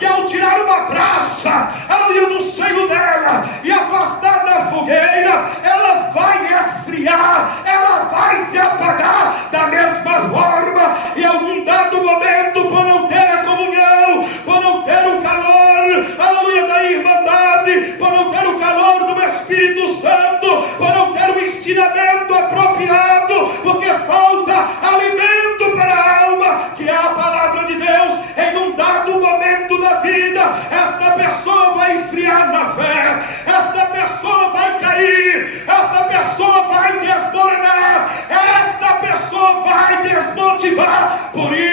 que ao tirar uma brasa, aleluia, do seio dela e afastar da fogueira, ela vai esfriar, ela vai se apagar da mesma forma. Em algum dado momento, por não ter a comunhão, por não ter o calor, aleluia, da irmandade, por não ter o calor do Espírito Santo, por não ter o ensinamento apropriado, porque falta alimento para a alma, que é a palavra de Deus, em um dado momento da vida, esta pessoa vai esfriar na fé, esta pessoa vai cair, esta pessoa vai desmoronar, esta pessoa vai desmotivar. Por isso